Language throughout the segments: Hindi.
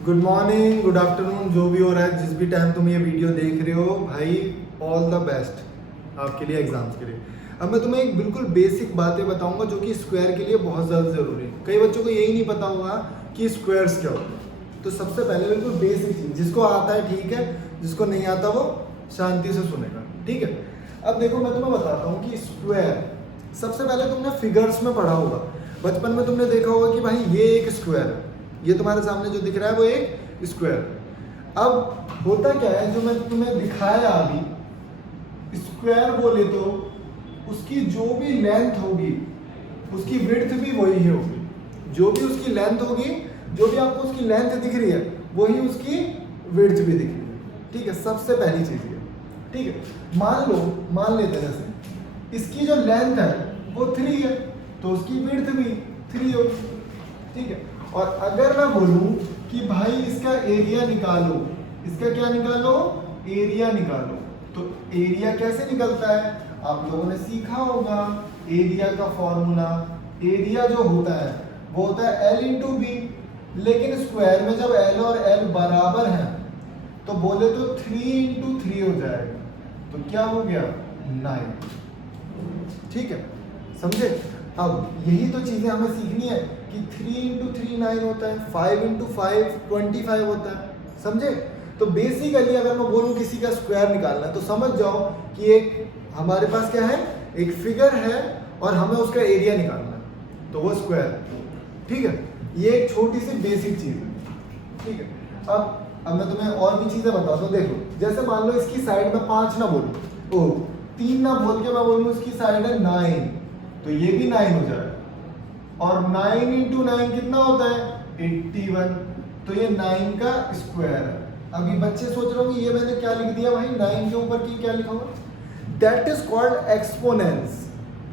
गुड मॉर्निंग, गुड आफ्टरनून, जो भी हो रहा है, जिस भी टाइम तुम ये वीडियो देख रहे हो भाई, ऑल द बेस्ट आपके लिए एग्जाम्स के लिए। अब मैं तुम्हें एक बिल्कुल बेसिक बातें बताऊंगा जो कि स्क्वायर के लिए बहुत ज़्यादा ज़रूरी है। कई बच्चों को यही नहीं पता होगा कि स्क्वायर्स क्या होते हैं। तो सबसे पहले बिल्कुल बेसिक चीज़, जिसको आता है ठीक है, जिसको नहीं आता वो शांति से सुनेगा, ठीक है। अब देखो मैं तुम्हें बताता हूँ कि स्क्वायर, सबसे पहले तुमने फिगर्स में पढ़ा होगा, बचपन में तुमने देखा होगा कि भाई ये एक स्क्वायर है, ये तुम्हारे सामने जो दिख रहा है वो एक स्क्वायर। अब होता क्या है, जो मैं तुम्हें दिखाया अभी, स्क्वायर बोले तो उसकी जो भी लेंथ होगी उसकी विड्थ भी वही होगी। जो भी उसकी लेंथ होगी, जो भी आपको उसकी लेंथ दिख रही है वही उसकी विड्थ भी दिख रही है, ठीक है। सबसे पहली चीज ये, ठीक है। मान लेते हैं जैसे इसकी जो लेंथ है वो 3 है तो उसकी विड्थ भी 3 होगी, ठीक है। और अगर मैं बोलूं कि भाई इसका एरिया निकालो, इसका क्या निकालो, एरिया निकालो, तो एरिया कैसे निकलता है, आप लोगों ने सीखा होगा एरिया का फॉर्मूला। एरिया जो होता है वो होता है L इंटू बी, लेकिन स्क्वायर में जब L और L बराबर हैं तो बोले तो 3 इंटू 3 हो जाएगा, तो क्या हो गया 9, ठीक है, समझे। अब यही तो चीजें हमें सीखनी है कि 3 इंटू 3 9 होता है, 5 इंटू 5 25 होता है, समझे। तो बेसिकली अगर मैं बोलूं किसी का स्क्वायर निकालना है तो समझ जाओ कि एक हमारे पास क्या है, एक फिगर है और हमें उसका एरिया निकालना है, तो वो स्क्वायर है, ठीक है। ये एक छोटी सी बेसिक चीज है, ठीक है। अब मैं तुम्हें और भी चीजें बताता हूँ। देखो जैसे मान लो इसकी साइड में 5 ना बोलूं, 3 ना बोल के मैं बोलूं इसकी साइड है 9, तो ये भी 9 हो जाएगा। और 9 इंटू 9 कितना होता है 81, तो ये 9 का स्क्वायर है। अभी बच्चे सोच रहे होंगे ये मैंने क्या लिख दिया भाई, 9 के ऊपर की क्या लिखा हुआ, दैट इज कॉल्ड एक्सपोनेंस।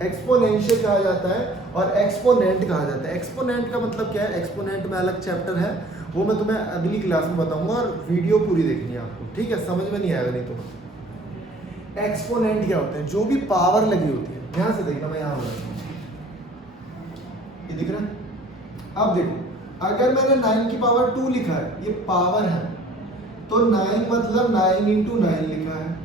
एक्सपोनेंशियल कहा जाता है और एक्सपोनेंट कहा जाता है। एक्सपोनेंट का मतलब क्या है, एक्सपोनेंट में अलग चैप्टर है, वो मैं तुम्हें अगली क्लास में बताऊंगा और वीडियो पूरी देखनी है आपको, ठीक है। समझ में नहीं आएगा नहीं तो। एक्सपोनेंट क्या होते हैं, जो भी पावर लगी होती है, ध्यान से देखना, मैं यहाँ बताता हूँ, ये दिख रहा है। अब देखो अगर मैंने 9 की पावर 2 लिखा है, ये पावर है, तो 9 मतलब 9 इंटू 9 लिखा है।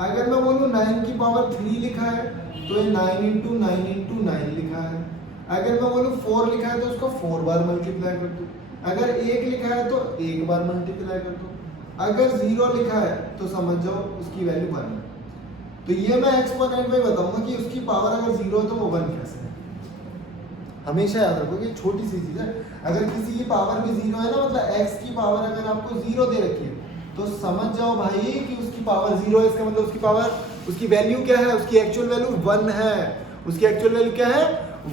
अगर मैं बोलूँ 9 की पावर 3 लिखा है तो ये 9 इंटू 9 इंटू 9 लिखा है। अगर मैं बोलूँ 4 लिखा है तो उसको 4 बार मल्टीप्लाई कर दो। अगर 1 लिखा है तो 1 बार मल्टीप्लाई कर दो। अगर 0 लिखा है तो समझ जाओ उसकी वैल्यू 1 है। तो ये मैं एक्सपोनेंट में बताऊंगा कि उसकी पावर अगर 0 है तो वो 1 कैसे है। हमेशा याद रखो कि छोटी सी चीज है, अगर किसी की पावर भी 0 है ना, मतलब x की पावर अगर आपको 0 दे रखी है तो समझ जाओ भाई कि उसकी पावर 0 है। इसका मतलब उसकी पावर, उसकी वैल्यू क्या है, उसकी एक्चुअल वैल्यू 1 है। उसकी एक्चुअल वैल्यू क्या है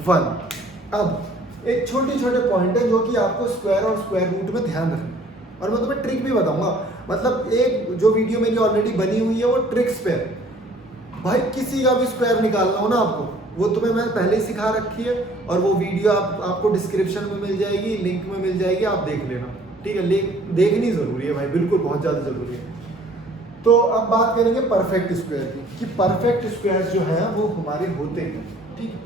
1। अब एक छोटे छोटे पॉइंट है जो कि आपको स्क्वायर और स्क्वायर रूट में ध्यान रखना, और मैं तुम्हें ट्रिक भी बताऊंगा। मतलब एक जो वीडियो मेरी ऑलरेडी बनी हुई है वो ट्रिक्स पे है। भाई किसी का भी स्क्वायर निकालना हो ना आपको, वो तुम्हें मैं पहले ही सिखा रखी है, और वो वीडियो आपको डिस्क्रिप्शन में मिल जाएगी, लिंक में मिल जाएगी, आप देख लेना, ठीक है। देखनी जरूरी है भाई, बिल्कुल बहुत ज्यादा जरूरी है। तो अब बात करेंगे परफेक्ट स्क्वायर की, कि परफेक्ट स्क्वायर जो है वो हमारे होते हैं, ठीक है।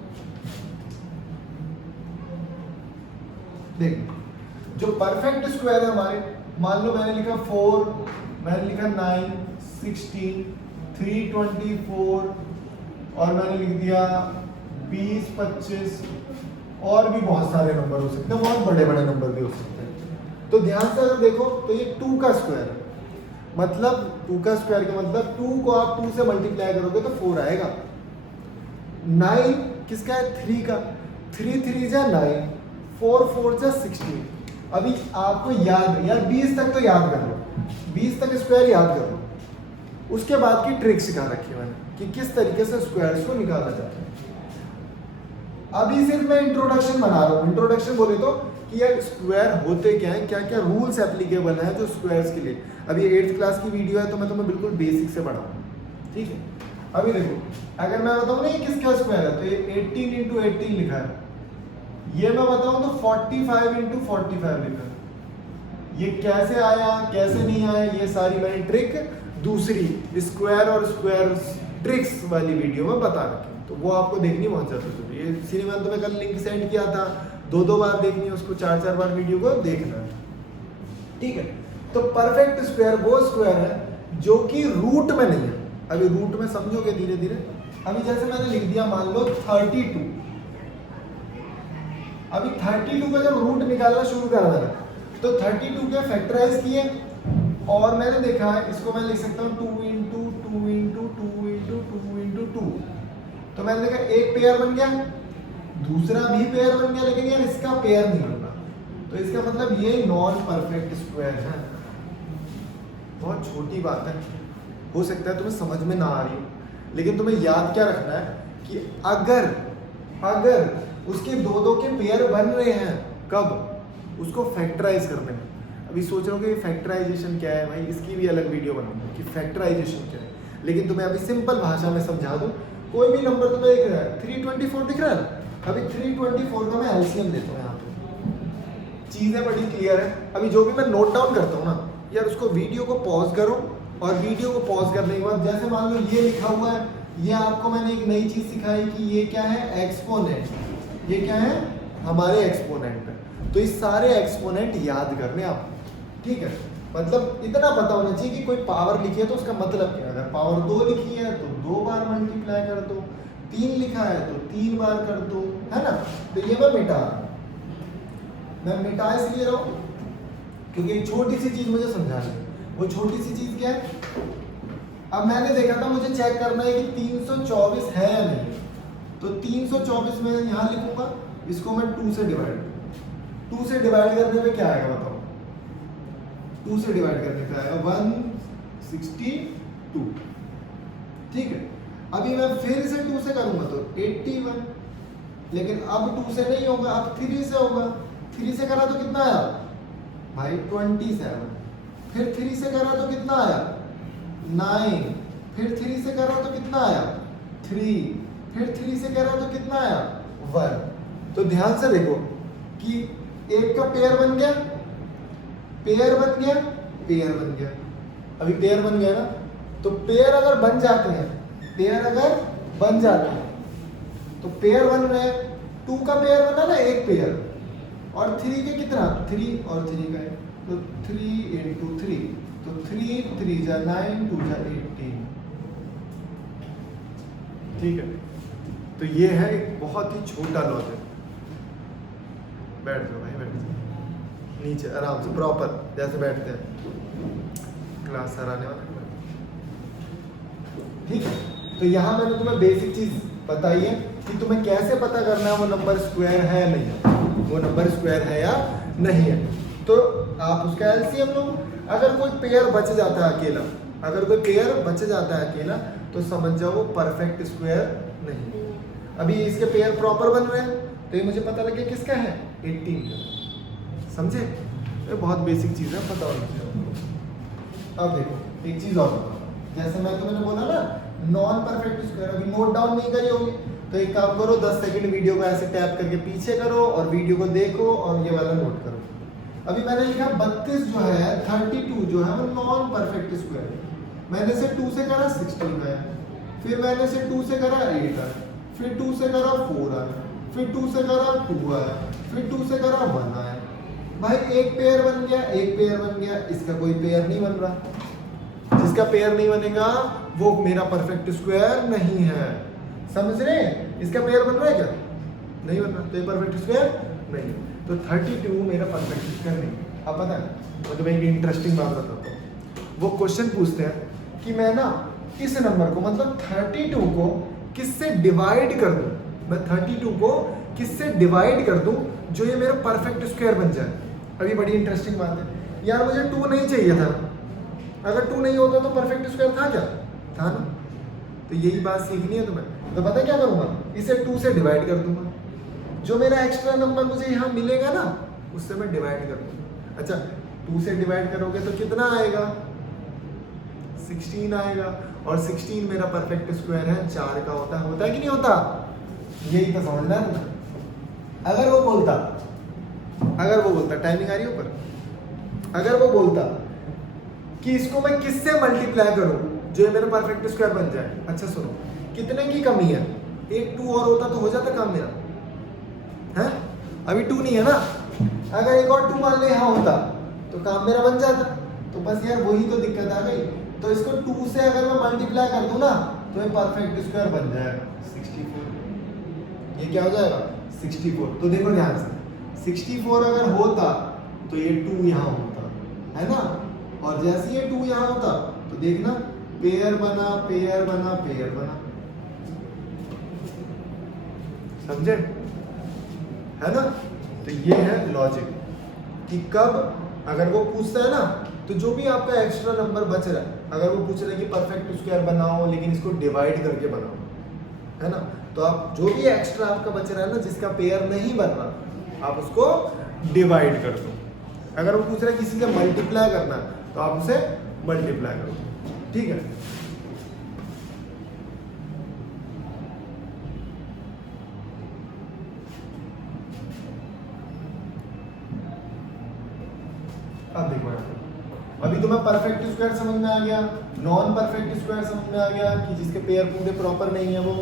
देखो जो परफेक्ट स्क्वायर है हमारे, मान लो मैंने लिखा 4, मैंने लिखा 9, 16, 324, और मैंने लिख दिया 20, 25, और भी बहुत सारे नंबर हो सकते हैं, बहुत बड़े बड़े नंबर भी हो सकते हैं। तो ध्यान से अगर देखो तो ये 2 का स्क्वायर है, मतलब 2 का स्क्वायर का मतलब 2 को आप 2 से मल्टीप्लाई करोगे तो 4 आएगा। 9 किसका है, 3 का, 3 3 जा 9, 4 4 जा 16। अभी आपको याद, यार 20 तक तो याद कर लो, 20 तक स्क्वायर याद कर लो, उसके बाद की ट्रिक सिखा रखी है मैंने कि किस तरीके से स्क्वायर्स को निकाला जाता है। अभी सिर्फ मैं इंट्रोडक्शन बना रहा हूँ। इंट्रोडक्शन बोले तो कि यार स्क्वायर होते क्या है, क्या क्या रूल्स एप्लीकेबल हैं जो स्क्वायर्स के लिए। अभी 8th क्लास की वीडियो है तो मैं तुम्हें बिल्कुल बेसिक से पढ़ाऊंगा, ठीक है। अभी देखो अगर मैं बताऊँ ना ये किसका स्क्वायर है, तो ये 18 इंटू 18 लिखा है। ये मैं बताऊँ तो 45 इंटू 45 लिखा है। ये कैसे आया कैसे नहीं आया, ये सारी मैंने ट्रिक दूसरी स्क्वायर और स्क्वायर ट्रिक्स वाली वीडियो में बता रखी है, तो वो आपको देखनी बहुत ज़्यादा जरूरी है। इसीलिए मैंने तुम्हें कल लिंक सेंड किया था, 2 बार देखनी है उसको, 4 बार वीडियो को देखना है। ठीक है, तो परफेक्ट स्क्वायर वो स्क्वायर है जो कि रूट में नहीं है। अभी रूट में समझोगे धीरे धीरे। अभी जैसे मैंने लिख दिया मान लो 32, अभी 32 का जब रूट निकालना शुरू कर रहा है तो 32 के फैक्टराइज किए और मैंने देखा है इसको मैं लिख सकता हूँ 2 इंटू 2 इंटू 2 इंटू 2 इंटू 2। तो मैंने देखा एक पेयर बन गया, दूसरा भी पेयर बन गया, लेकिन यार इसका पेयर नहीं बन रहा, तो इसका मतलब ये नॉन परफेक्ट स्क्वायर है। बहुत छोटी बात है, हो सकता है तुम्हें समझ में ना आ रही हो, लेकिन तुम्हें याद क्या रखना है कि अगर उसके दो के पेयर बन रहे हैं, कब? उसको फैक्टराइज करने में। अभी सोच रहे हो कि फैक्टराइजेशन क्या है भाई, इसकी भी अलग वीडियो बनाऊंगा कि फैक्टराइजेशन क्या है, लेकिन तुम्हें अभी सिंपल भाषा में समझा दूं। कोई भी नंबर तुम्हें दिख रहा है 324 दिख रहा है ना, अभी 324 का मैं एलसीएम देता हूँ यहाँ पे। चीजें बड़ी क्लियर है। अभी जो भी मैं नोट डाउन करता हूँ ना यार, उसको वीडियो को पॉज करो और वीडियो को पॉज करने के बाद जैसे मान लो ये लिखा हुआ है, ये आपको मैंने एक नई चीज सिखाई कि ये क्या है, एक्सपोनेंट। ये क्या है, हमारे एक्सपोनेंट है। तो इस सारे एक्सपोनेंट याद करने आप, ठीक है। मतलब इतना पता होना चाहिए कि कोई पावर लिखी है तो उसका मतलब क्या है। अगर पावर 2 लिखी है तो 2 बार मल्टीप्लाई कर दो, 3 लिखा है तो 3 बार कर दो, है ना। तो ये मैं मिटा इसलिए रहा हूँ क्योंकि एक छोटी सी चीज मुझे समझानी है। वो छोटी सी चीज क्या है, अब मैंने देखा था मुझे चेक करना है कि 324 है या नहीं। तो 324 में यहाँ लिखूंगा, इसको मैं 2 से डिवाइड, 2 से डिवाइड करने पे क्या आएगा बताओ? 2 से डिवाइड करने पे आएगा 162, ठीक है। अभी मैं फिर से 2 से करूंगा तो 81, लेकिन अब 2 से नहीं होगा, अब 3 से होगा। 3 से करा तो कितना आया भाई 27, फिर 3 से करा तो कितना आया 9, फिर 3 से करा तो कितना आया 3, फिर 3 से करा तो कितना आया 1। तो ध्यान से देखो कि एक का पेयर बन गया, पेयर बन गया, पेयर बन गया। अभी पेयर बन गया ना, तो पेयर अगर बन जाते हैं, पेयर अगर बन जाते हैं तो पेयर बन रहे हैं। 2 का पेयर बना ना, एक पेयर, और 3 के कितना 3 और 3 का है तो 3 इंटू 3, तो 3 3 जा 9 2 जा 18, ठीक है। तो ये है एक बहुत ही छोटा लॉजिक। बैठ जाओ भाई, बैठ जाओ नीचे आराम से, प्रॉपर जैसे बैठते हैं क्लास सराहने वाले, ठीक है। तो यहाँ मैंने तुम्हें बेसिक चीज बताई है कि तुम्हें कैसे पता करना है वो नंबर स्क्वायर है या नहीं है, वो नंबर स्क्वायर है या नहीं है। तो आप उसका एलसीएम लो। अगर कोई पेयर बच जाता है अकेला, अगर कोई पेयर बच जाता है अकेला, तो समझ जाओ वो परफेक्ट स्क्वायर नहीं। अभी इसके पेयर प्रॉपर बन रहे हैं तो ये मुझे पता लग गया किसका है 18 का, समझे। ये बहुत बेसिक चीज़ है, पता होना चाहिए। अब देखो एक चीज़ और, जैसे मैं तुम्हें बोला ना नॉन परफेक्ट स्क्वायर, अभी नोट डाउन नहीं करी होगी तो एक काम करो 10 सेकंड वीडियो को ऐसे टैप करके पीछे करो और वीडियो को देखो और ये वाला नोट करो। अभी मैंने लिखा 32 जो है 32 जो है वो नॉन परफेक्ट स्क्वायर है। मैंने से 2 से करा 16 आया, फिर मैंने से 2 से करा 8 आया, फिर 2 से करा 4 आया, फिर 2 से करा 2 आया, फिर 2 से करा 1 आया। भाई एक पेयर बन गया, एक पेयर बन गया, इसका कोई पेयर नहीं बन रहा। जिसका पेयर नहीं बनेगा वो मेरा परफेक्ट स्क्वायर नहीं है, समझ रहे हैं। इसका पेयर बन रहा है क्या, नहीं बन रहा, तो ये परफेक्ट स्क्वायर नहीं। तो 32 मेरा परफेक्ट स्क्वायर नहीं। अब पता है मैं तुम्हें एक इंटरेस्टिंग बात बताता हूँ। वो क्वेश्चन पूछते हैं कि मैं ना इस नंबर को मतलब 32 को किससे डिवाइड कर दूं, मैं 32 को किससे डिवाइड कर दूं जो ये मेरा परफेक्ट स्क्वायर बन जाए। अभी बड़ी इंटरेस्टिंग बात है यार, मुझे 2 नहीं चाहिए था। अगर 2 नहीं होता तो परफेक्ट स्क्वायर था क्या, था ना। तो यही बात सीखनी है तुम्हें। तो पता क्या करूंगा, इसे 2 से डिवाइड कर दूंगा, जो मेरा एक्स्ट्रा नंबर मुझे यहाँ मिलेगा ना उससे मैं डिवाइड कर दूंगा। अच्छा 2 से डिवाइड करोगे तो कितना आएगा 16 आएगा, और 16 मेरा परफेक्ट स्क्वायर है 4 का होता है कि नहीं होता। यही तो समझना है तुम्हें। अगर वो बोलता टाइमिंग आ रही है ऊपर, अगर वो बोलता कि इसको मैं किससे मल्टीप्लाई करूं जो ये मेरा परफेक्ट स्क्वायर बन जाए। अच्छा सुनो, कितने की कमी है, एक 2 और होता तो हो जाता काम मेरा, है। अभी 2 नहीं है ना, अगर एक और 2 मान ले यहाँ होता तो काम मेरा बन जाता। तो बस यार वही तो दिक्कत आ गई। तो इसको 2 से अगर मैं मल्टीप्लाई कर दूं ना तो ये परफेक्ट स्क्वायर बन जाएगा 64। ये क्या हो जाएगा 64। तो देखो ध्यान से 64 अगर होता तो ये 2 यहाँ होता है ना, और जैसे ये 2 यहाँ होता तो देखना पेयर बना पेयर बना पेयर बना, समझे है ना। तो ये है लॉजिक कि कब अगर वो पूछता है ना तो जो भी आपका एक्स्ट्रा नंबर बच रहा है, अगर वो पूछ रहा है कि परफेक्ट स्क्वायर बनाओ लेकिन इसको डिवाइड करके बनाओ, है ना, तो आप जो भी एक्स्ट्रा आपका बच रहा है ना जिसका पेयर नहीं बन रहा आप उसको डिवाइड कर दो। अगर वो पूछ रहा है किसी से मल्टीप्लाई करना तो आप उसे मल्टीप्लाई करो, ठीक है। अब देखो अभी तुम्हें परफेक्ट स्क्वायर समझ में आ गया, नॉन परफेक्ट स्क्वायर समझ में आ गया कि जिसके पेयर पूरे प्रॉपर नहीं है वो।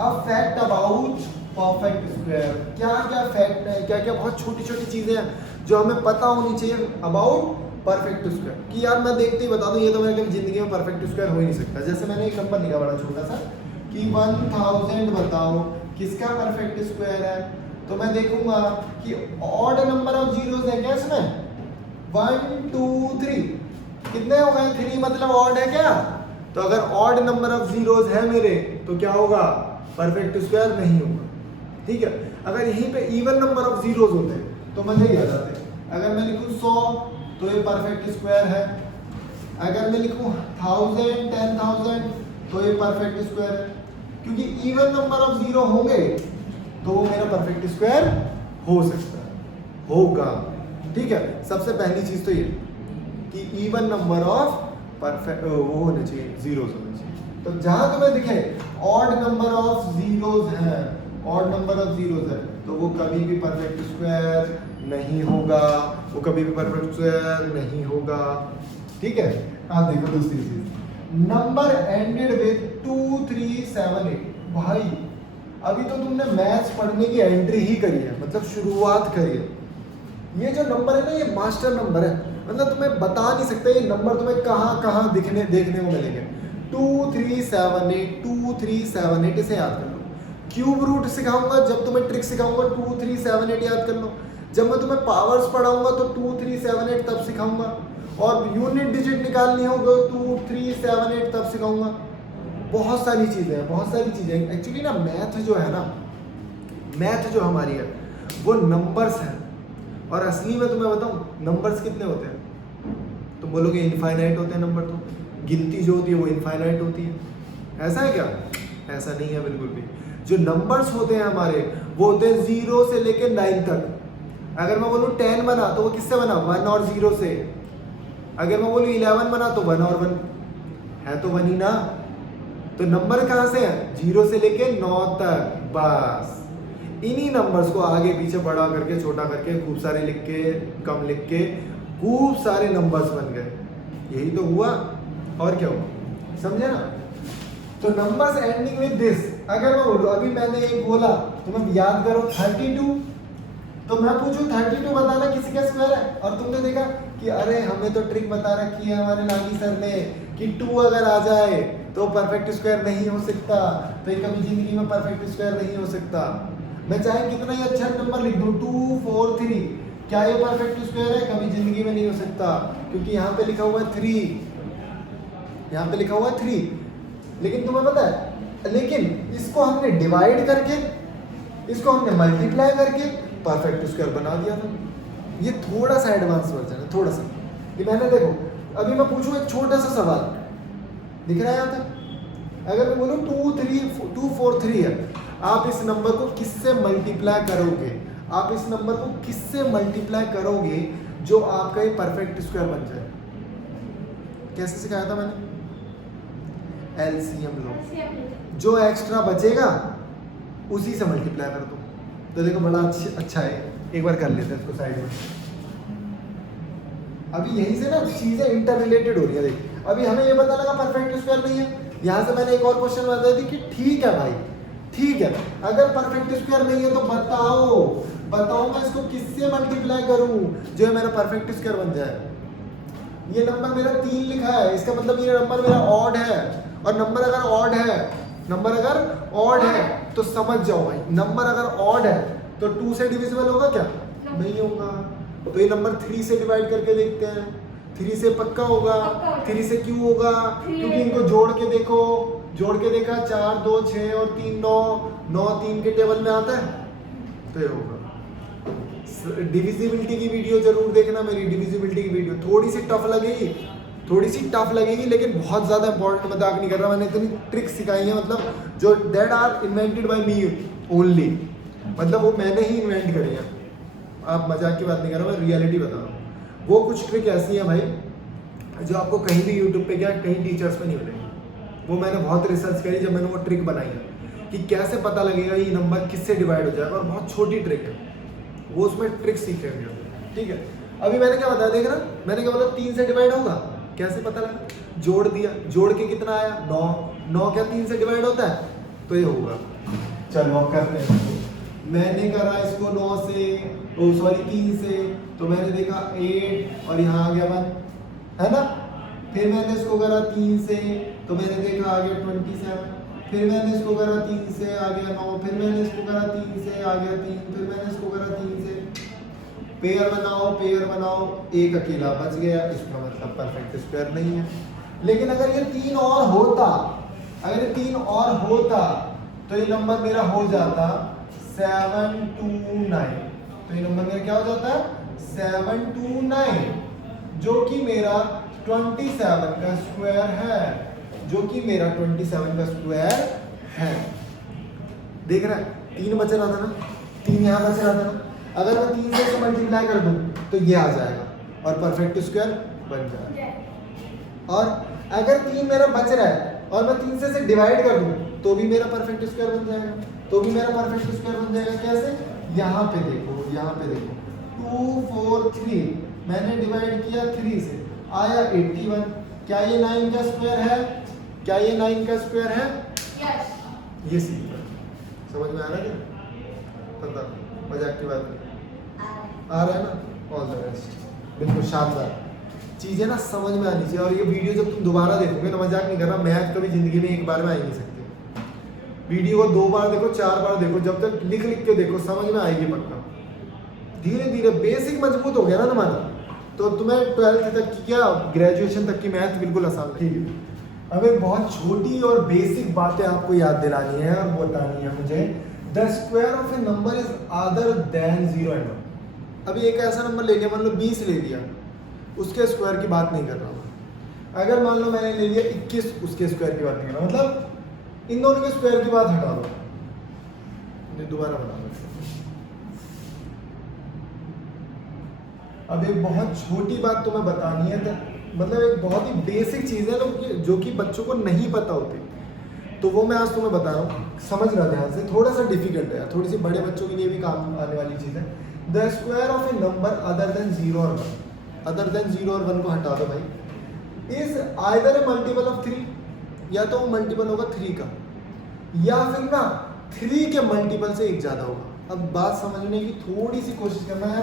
अब फैक्ट अबाउट परफेक्ट स्क्वायर, क्या क्या फैक्ट है, क्या क्या बहुत छोटी छोटी चीजें हैं जो हमें पता होनी चाहिए अबाउट परफेक्ट स्क्वायर कि यार मैं देखते ही बता दूं ये तो मेरे कभी जिंदगी में परफेक्ट स्क्वायर हो ही नहीं सकता। जैसे मैंने एक नंबर लिखा बड़ा छोटा सा कि 1000 बताओ किसका परफेक्ट स्क्वायर है, तो मैं देखूंगा कि ऑड नंबर ऑफ जीरोस है क्या इसमें, 1 2 3 कितने हो गए, 3 मतलब ऑड है क्या। तो अगर ऑड नंबर ऑफ जीरोस है मेरे तो क्या होगा, परफेक्ट स्क्वायर नहीं होगा, ठीक है। अगर यहीं पे इवन नंबर ऑफ जीरोस होते तो मजे ही आ जाते। अगर मैं लिखूं 100 तो ये परफेक्ट स्क्वायर है, अगर मैं लिखूं 1000 10,000 तो ये परफेक्ट स्क्वायर है, क्योंकि इवन नंबर ऑफ जीरो होंगे तो वो मेरा परफेक्ट स्क्वायर हो सकता है, होगा, ठीक है। सबसे पहली चीज तो ये कि इवन नंबर ऑफ परफेक्ट वो होने चाहिए, जीरोस होने चाहिए। तो जहां तुम्हें दिखे ऑड नंबर ऑफ जीरोस है, ऑड नंबर ऑफ जीरोस है तो वो कभी भी परफेक्ट स्क्वायर नहीं होगा, वो कभी भी परफेक्ट स्क्वायर नहीं होगा, ठीक है। आप देखो दूसरी चीज, नंबर एंडेड विद 2 3 7 8। भाई अभी तो तुमने मैथ्स पढ़ने की एंट्री ही करी है, मतलब शुरुआत करी है। ये जो नंबर है ना ये मास्टर नंबर है, मतलब तुम्हें बता नहीं सकते ये नंबर तुम्हें कहाँ कहाँ देखने को मिलेंगे। 2 3 7 8 2 3 7 8 इसे याद कर लो। क्यूब रूट सिखाऊंगा जब तुम्हें ट्रिक सिखाऊंगा 2 3 7 8 याद कर लो। जब मैं तुम्हें पावर्स पढ़ाऊंगा तो 2 3 7 8 तब सिखाऊंगा, और यूनिट डिजिट निकालनी होगा 2 3 7 8 तब सिखाऊंगा। बहुत सारी चीजें हैं, बहुत सारी चीजें एक्चुअली ना। मैथ जो है ना, मैथ जो हमारी है वो नंबर्स है, और असली में तुम्हें बताऊं नंबर्स कितने होते हैं, तुम बोलोगे इनफाइनाइट होते हैं नंबर, तो गिनती जो होती है वो इनफाइनाइट होती है, ऐसा है क्या, ऐसा नहीं है बिल्कुल भी। जो नंबर्स होते हैं हमारे वो होते हैं 0 से लेकर 9 तक। अगर मैं बोलूँ 10 बना तो वो किससे बना, 1 और 0 से। अगर मैं बोलूँ 11 बना तो 1 और 1 है, तो 1 ही ना। तो नंबर कहाँ से है, 0 से लेके 9 तक। बस इन्हीं नंबर्स को आगे पीछे बड़ा करके छोटा करके खूब सारे लिख के कम लिख के खूब सारे नंबर्स बन गए, यही तो हुआ, और क्या हुआ, समझे ना। तो नंबर्स एंडिंग विद दिस, अगर मैं बोलूँ अभी मैंने एक बोला तुम याद करो 32, तो मैं पूछूं 32 बताना किसी का स्क्वायर है, और तुमने देखा कि अरे हमें तो ट्रिक बता रखी है हमारे नानी सर ने कि 2 अगर आ जाए तो परफेक्ट स्क्वायर नहीं हो सकता, तो ये कभी जिंदगी में परफेक्ट स्क्वायर नहीं हो सकता। मैं चाहे कितना ही अच्छा नंबर लिख दूं 2 4 3, क्या ये परफेक्ट स्क्वायर है, कभी जिंदगी में नहीं हो सकता, क्योंकि यहाँ पे लिखा हुआ है 3, यहाँ पे लिखा हुआ है 3। लेकिन तुम्हें पता है, लेकिन इसको हमने डिवाइड करके, इसको हमने मल्टीप्लाई करके परफेक्ट स्क्वायर बना दिया था। ये थोड़ा सा एडवांस वर्जन है, थोड़ा सा। ये मैंने देखो अभी मैं पूछूं एक छोटा सा सवाल, दिख रहा है यहाँ तक। अगर मैं बोलूँ 2 4 3 है, आप इस नंबर को किससे मल्टीप्लाई करोगे, आप इस नंबर को किससे मल्टीप्लाई करोगे जो आपका ये परफेक्ट स्क्वायर बन जाए। कैसे सिखाया था मैंने, एलसीएम लो, जो एक्स्ट्रा बचेगा उसी से मल्टीप्लाई कर दो। तो देखो बड़ा अच्छा है, एक बार कर लेते हैं इसको साइड में। अभी यहीं से ना चीजें इंटर रिलेटेड हो रही है। देख अभी हमें ये पता लगा परफेक्ट स्क्वायर नहीं है, यहाँ से मैंने एक और क्वेश्चन बता दी कि ठीक है भाई, ठीक है अगर परफेक्ट स्क्वायर नहीं है तो बताओ बताओ मैं इसको किससे मल्टीप्लाई करूं जो है मेरा परफेक्ट स्क्वायर बन जाए। ये नंबर मेरा 3 लिखा है, इसका मतलब ये नंबर मेरा ऑड है, और नंबर अगर ऑड है तो समझ जाओ भाई, नंबर अगर ऑड है तो 2 से डिविजिबल होगा क्या? नहीं होगा। तो ये नंबर 3 से डिवाइड करके देखते हैं, 3 से पक्का होगा। 3 से क्यों होगा? क्योंकि इनको जोड़ के देखा 4 2 6 और 3 9, 9 3 के टेबल में आता है तो ये होगा। डिविजिबिलिटी की वीडियो जरूर देखना, मेरी डिविजिबिलिटी की वीडियो थोड़ी सी टफ लगेगी लेकिन बहुत ज़्यादा इंपॉर्टेंट, मजाक नहीं कर रहा, मैंने इतनी ट्रिक्स सिखाई है, मतलब जो that are invented by me only, मतलब वो मैंने ही इन्वेंट करी है। आप मजाक की बात नहीं कर रहा, मैं रियलिटी बता रहा हूँ। वो कुछ ट्रिक ऐसी है भाई जो आपको कहीं भी यूट्यूब पे क्या कहीं टीचर्स पे नहीं मिलेगी। वो मैंने बहुत रिसर्च करी जब मैंने वो ट्रिक बनाई है कि कैसे पता लगेगा ये नंबर किससे डिवाइड हो जाएगा, और बहुत छोटी ट्रिक है वो, उसमें ट्रिक सीखेंगे। ठीक है, अभी मैंने क्या बताया, देखना मैंने क्या बोला, 3 से डिवाइड होगा, कैसे पता लगा? जोड़ दिया, जोड़ के कितना आया 9, 9 क्या 3 से डिवाइड होता है तो ये होगा। चलो अब करते हैं, मैंने करा इसको 9 से, सॉरी 3 से, तो मैंने देखा 8 और यहाँ आ गया 1, है ना। फिर मैंने इसको करा 3 से, तो मैंने देखा आ गया 27, फिर मैंने इसको करा 3 से आ गया 9, फिर मैंने इसको करा 3 से आ गया 3, फिर मैंने इसको करा 3 से। पेयर बनाओ, एक अकेला बच गया, इसका मतलब परफेक्ट स्क्वायर नहीं है। लेकिन अगर ये 3 और होता तो ये नंबर मेरा हो जाता 729, तो ये नंबर मेरा क्या हो जाता है 729, जो कि मेरा 27 का स्क्वायर है, देख रहा है 3 बच रहा था ना, 3 यहाँ बच रहा था ना, अगर मैं 3 से इसको मल्टीप्लाई कर दूं तो ये आ जाएगा और परफेक्ट स्क्वायर बन जाएगा। और अगर 3 मेरा बच रहा है और मैं 3 से डिवाइड कर दूं तो भी मेरा परफेक्ट स्क्वायर बन जाएगा, कैसे? यहाँ पे देखो 2 4 3, मैंने डिवाइड किया 3 से, आया 81। क्या ये 9 का स्क्वायर है? यस। ये सिंपल, समझ में आ रहा है क्या? पता, मजाक की बात नहीं आ रहा है ना। ऑल द बेस्ट, बिल्कुल शानदार चीज़ें ना समझ में आनी चाहिए। और ये वीडियो जब तुम दोबारा देखोगे ना, मजाक नहीं कर रहा, मैथ कभी जिंदगी में एक बार में आ ही नहीं सकते। वीडियो को 2 बार देखो, 4 बार देखो, जब तक लिख के देखो समझ में आएगी पक्का। धीरे धीरे बेसिक मजबूत हो गया ना तुम्हारा, तो तुम्हें 12th तक की क्या ग्रेजुएशन तक की मैथ बिल्कुल आसान लगेगी। अब एक बहुत छोटी और बेसिक बातें आपको याद दिलानी है और बतानी है मुझे। The square of a number is other than 0 and 1। अभी एक ऐसा नंबर ले लिया, मान लो 20 ले लिया, उसके स्क्वायर की बात नहीं कर रहा हूँ। अगर मान लो मैंने ले लिया 21, उसके स्क्वायर की बात नहीं कर रहा, मतलब इन दोनों के स्क्वायर की बात हटा दो, दोबारा बना दो। अब एक बहुत छोटी बात तुम्हें बतानी है, मतलब एक बहुत ही बेसिक चीज़ है ना जो कि बच्चों को नहीं पता होती, तो वो मैं आज तुम्हें बता रहा हूँ, समझना ध्यान से। थोड़ा सा डिफिकल्ट है, थोड़ी सी बड़े बच्चों के लिए भी काम आने वाली चीज़ है। The square of a number other than 0 और 1, अदर देन 0 और 1 को हटा दो भाई, is either A multiple of 3, या तो वो मल्टीपल होगा 3 का, या फिर ना 3 के मल्टीपल से एक ज़्यादा होगा। अब बात समझने की थोड़ी सी कोशिश करना है,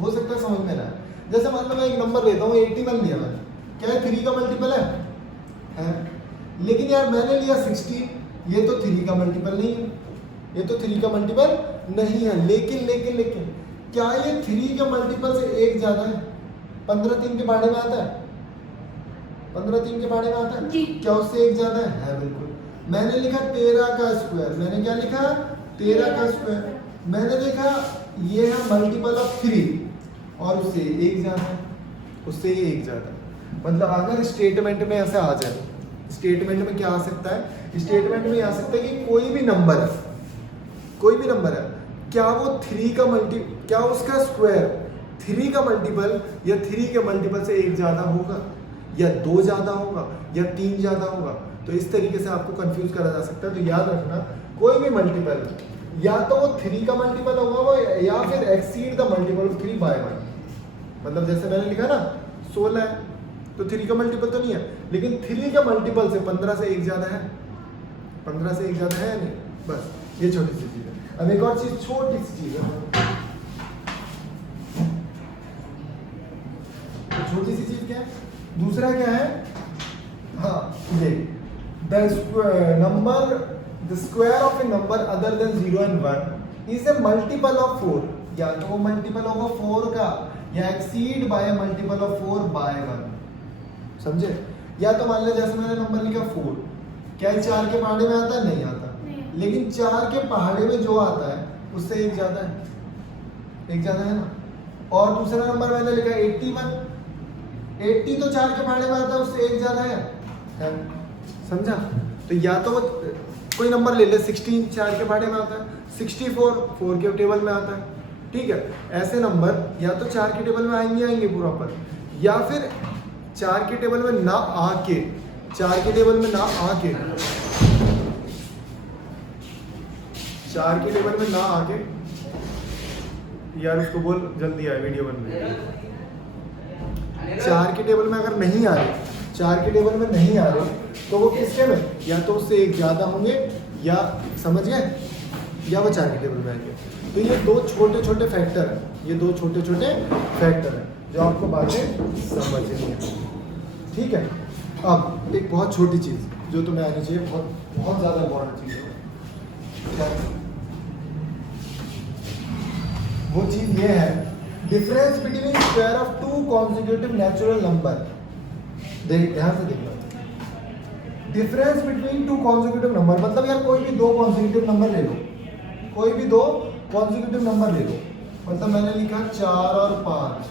हो सकता है समझ में ना आए। जैसे मान लो मैं एक नंबर लेता हूँ 81 लिया मैंने, क्या है 3 का मल्टीपल है? लेकिन यार मैंने लिया 60, ये तो 3 का मल्टीपल नहीं है, लेकिन क्या ये 3 के मल्टीपल से एक ज़्यादा है? 15 3 के बारे में आता है, 15 3 के बारे में आता है, क्या उससे एक ज़्यादा है? बिल्कुल। मैंने लिखा 13 का स्क्वायर, मैंने क्या लिखा 13 का स्क्वायर, मैंने देखा ये है मल्टीपल ऑफ 3 और उससे एक ज़्यादा है, उससे ये एक ज़्यादा है। मतलब अगर स्टेटमेंट में ऐसे आ जाए, स्टेटमेंट में क्या आ सकता है? स्टेटमेंट में आ सकता है कि कोई भी नंबर है, क्या वो 3 का क्या उसका स्क्वायर 3 का मल्टीपल या 3 के मल्टीपल से एक ज़्यादा होगा, या 2 ज़्यादा होगा, या 3 ज़्यादा होगा। तो इस तरीके से आपको कंफ्यूज करा जा सकता है। तो याद रखना, कोई भी मल्टीपल या तो वो 3 का मल्टीपल होगा वो, या फिर exceed the multiple of 3 by 1। मतलब जैसे मैंने लिखा ना 16 है, तो 3 का मल्टीपल तो नहीं है, लेकिन 3 के मल्टीपल से 15 से एक ज़्यादा है, 15 से एक ज़्यादा है या नहीं? बस ये छोटी सी चीज़ है। अब एक और चीज़, छोटी सी चीज़ है, छोटी सी चीज क्या है, दूसरा क्या है, हाँ ये the square of a number other than 0 and 1 is a multiple of 4, या तो वो मल्टीपल होगा 4 का, या exceed by multiple of 4 by 1, समझे। या तो मान लो जैसे मैंने नंबर लिखा 4, क्या 4 के पहाड़े में आता है, नहीं आता, लेकिन 4 के पहाड़े में जो आता है उससे एक ज्यादा है, एक ज्यादा है ना। और दूसरा नंबर मैंने लिखा 81, 80 तो 4 के पहाड़े में आता है, उससे एक ज्यादा है, समझा। तो या तो वो कोई नंबर ले ले, 16 4 के पहाड़े में आता है, 64 4 के टेबल में आता है, ठीक है। ऐसे नंबर या तो 4 के टेबल में आएंगे प्रॉपर, या फिर 4 के टेबल में ना आके, 4 के टेबल में ना आके, 4 के टेबल में ना आके, यार उसको बोल जल्दी आए, वीडियो बन रही है। 4 के टेबल में अगर नहीं आ रहे, 4 के टेबल में नहीं आ रहे, तो वो किसके में, या तो उससे एक ज्यादा होंगे, या समझ गए, या वो 4 के टेबल में आएंगे। तो ये दो छोटे छोटे फैक्टर हैं, ये दो छोटे छोटे फैक्टर हैं जो आपको बातें समझनी है, ठीक है। अब एक बहुत छोटी चीज जो तुम्हें आनी चाहिए, बहुत बहुत ज्यादा इंपॉर्टेंट चीज है, वो चीज ये है, difference between square of 2 consecutive natural number. देख ध्यान से देखना, डिफरेंस बिटवीन 2 कॉन्जिक्यूटिव नंबर मतलब यार कोई भी 2 कॉन्जिक्यूटिव नंबर ले लो, कोई भी 2 कॉन्जिक्यूटिव नंबर ले लो, मतलब मैंने लिखा 4 और 5,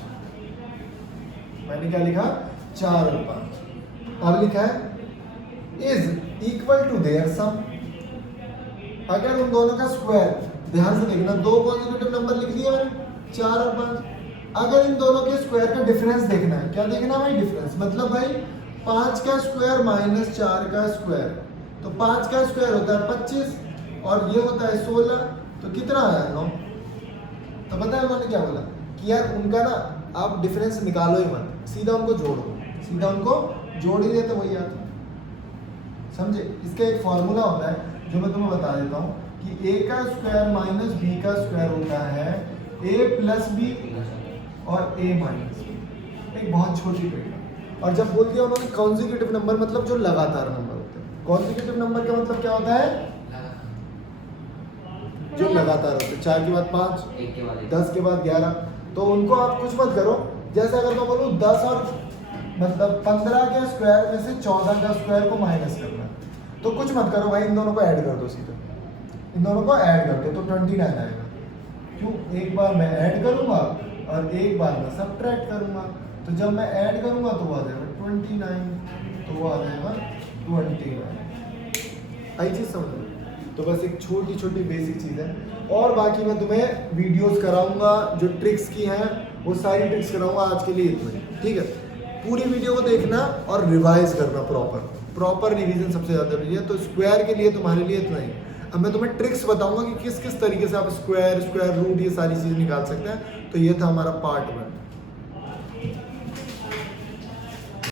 मैंने क्या लिखा 4 और 5, अब लिखा है इज इक्वल टू देयर सम। अगर उन दोनों का स्क्वायर, ध्यान से देखना, 2 कॉन्जिक्यूटिव नंबर लिख दिया मैंने 4 और 5, अगर इन दोनों के स्क्वायर का डिफरेंस देखना है, क्या देखना भाई, डिफरेंस, मतलब भाई 5 का स्क्वायर माइनस 4 का स्क्वायर, तो 5 का स्क्वायर होता है 25 और ये होता है 16, तो कितना आया 9। तो पता है उन्होंने क्या बोला कि यार उनका ना आप डिफरेंस निकालो ही मत, सीधा उनको जोड़ो, सीधा उनको जोड़ ही देते वही आता, समझे। इसका एक फॉर्मूला होता है जो मैं तुम्हें बता देता हूँ कि a का स्क्वायर माइनस b का स्क्वायर होता है a प्लस b और a माइनस b, एक बहुत छोटी ट्रिक। और जब बोल दिया उन्होंने कॉन्जिक्यूटिव नंबर मतलब जो लगातार नंबर होते हैं, कॉन्जिक्यूटिव नंबर का मतलब क्या होता है, जो लगातार होते हैं, 4 के बाद 5, 10 के बाद 11, तो उनको आप कुछ मत करो, जैसे अगर मैं बोलूँ 10 और मतलब 15 के स्क्वायर में से 14 का स्क्वायर को माइनस करना, तो कुछ मत करो भाई, इन दोनों को ऐड कर दो सीधा, इन दोनों को ऐड कर दो तो 29 आएगा। क्यों, एक बार मैं ऐड करूंगा और एक बार मैं सब्ट्रैक्ट करूंगा, तो जब मैं ऐड करूंगा तो वो आ जाएगा 29, तो वो आ जाएगा 29। आई चीज समझ लो। तो बस एक छोटी छोटी बेसिक चीज़ है, और बाकी मैं तुम्हें वीडियोस कराऊंगा जो ट्रिक्स की हैं, वो सारी ट्रिक्स कराऊंगा। आज के लिए इतना ही, ठीक है। पूरी वीडियो को देखना और रिवाइज करना, प्रॉपर रिवीजन सबसे ज़्यादा जरूरी है। तो स्क्वायर के लिए तुम्हारे लिए इतना ही। अब मैं तुम्हें ट्रिक्स बताऊंगा कि किस किस तरीके से आप स्क्वायर रूट ये सारी चीज़ें निकाल सकते हैं। तो ये था हमारा पार्ट 1।